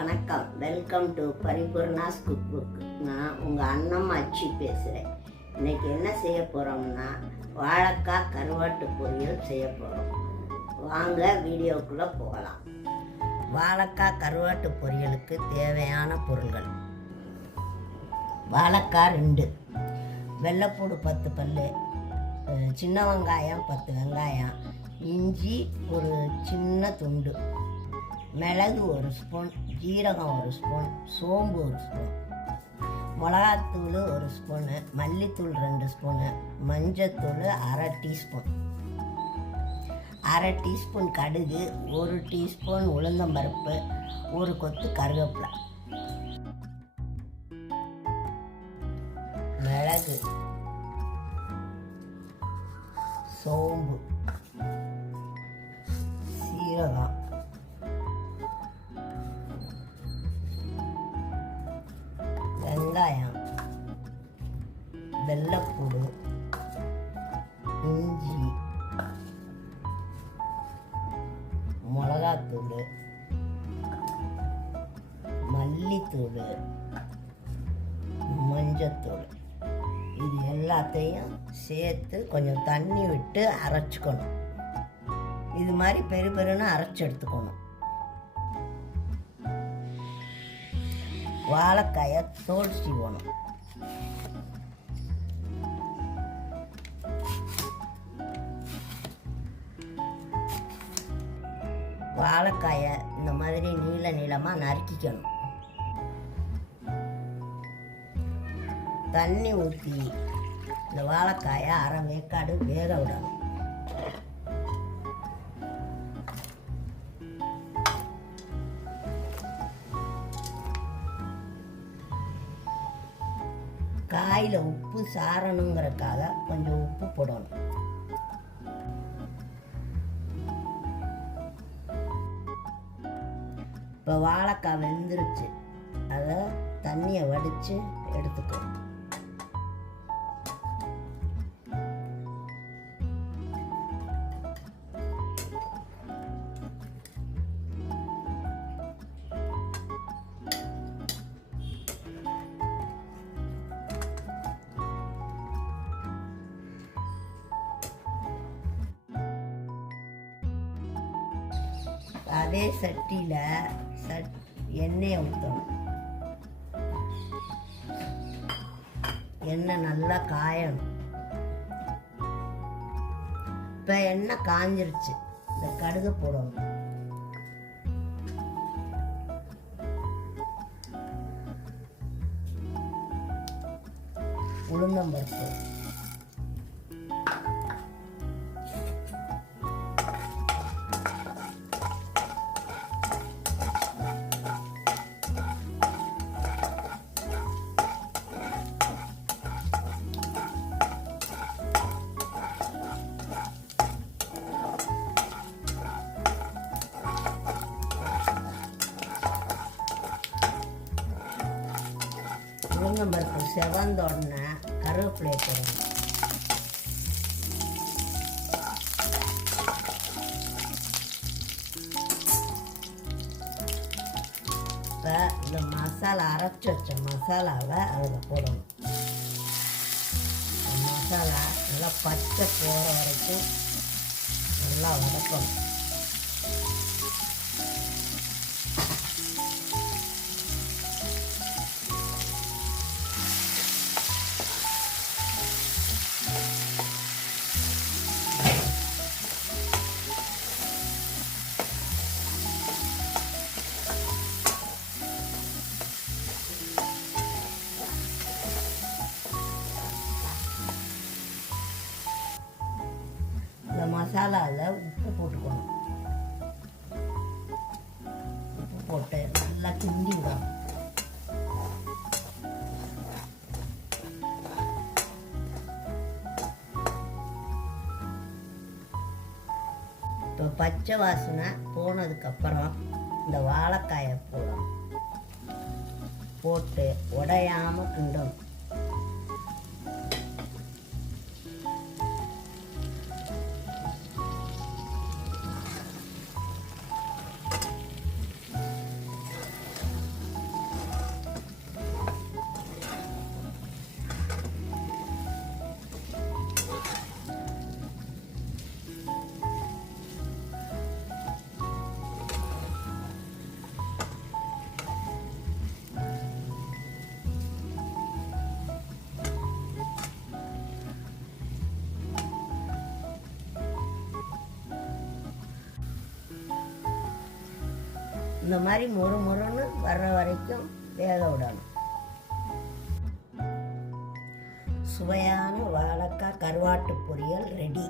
வணக்கம். Welcome to Paripoorna's cook book. நான் உங்கள் அண்ணம் அச்சி பேசுகிறேன். இன்றைக்கி என்ன செய்ய போகிறோம்னா வாழைக்காய் கருவாட்டு பொரியல் செய்ய போகிறோம். வாங்க வீடியோக்குள்ளே போகலாம். வாழைக்காய் கருவாட்டு பொரியலுக்கு தேவையான பொருள்கள்: வாழைக்காய் 2, வெள்ளைப்பூடு 10 பல், சின்ன வெங்காயம் 10 வெங்காயம், இஞ்சி ஒரு சின்ன துண்டு, மிளகு 1 ஸ்பூன், ஜீரகம் 1 ஸ்பூன், சோம்பு 1 ஸ்பூன், மிளகாத்தூள் 1 ஸ்பூனு, மல்லித்தூள் 2 ஸ்பூனு, மஞ்சத்தூள் அரை டீஸ்பூன், அரை டீஸ்பூன் கடுகு, 1 டீஸ்பூன் உளுந்தம்பருப்பு, 1 கொத்து கருவேப்பிலை, மிளகு, சோம்பு, சீரகம், வெங்காயம், வெள்ளைப்பூடு, இஞ்சி, மிளகாத்தூள், மல்லித்தூள், மஞ்சத்தூள். இது எல்லாத்தையும் சேர்த்து கொஞ்சம் தண்ணி விட்டு அரைச்சிக்கணும். இது மாதிரி பெருன்னு அரைச்சி எடுத்துக்கணும். வாழைக்காயை தோல் சீவணும். வாழைக்காயை இந்த மாதிரி நீளமாக நறுக்கிக்கணும். தண்ணி ஊற்றி இந்த வாழைக்காயை அரை வேக்காடு வேக விடணும். காயில் உப்பு சாரணுங்கிறதுக்காக கொஞ்சம் உப்பு போடணும். இப்போ வாழைக்காய் வெந்துருச்சு. அதை தண்ணியை வடித்து எடுத்துக்கணும். அதே சட்டியில் எண்ணெயை ஊற்றணும். எண்ணெய் நல்லா காயணும். இப்போ எண்ணெய் காஞ்சிருச்சு. இந்த கடுகு போடணும். உளுந்தம்பருப்பு, உளுந்தம்பருப்பு செவந்த உடனே கருவேப்பிலையை போடணும். இப்போ இந்த மசாலா அரைச்சி வச்ச மசாலாவை அதில் போடணும். மசாலா நல்லா பச்சை போகிற வரைக்கும் நல்லா வதக்கணும். இந்த மசாலாவில் உப்பு போட்டுக்கணும். உப்பு போட்டு நல்லா கிண்டி விடணும். இப்போ பச்சை வாசனை போனதுக்கப்புறம் இந்த வாழைக்காயை போடணும். போட்டு உடையாமல் கிண்டணும். இந்த மாதிரி மொறு மொறுன்னு வர்ற வரைக்கும் வேக விடணும். சுவையான வாழைக்காய் கருவாட்டு பொரியல் ரெடி.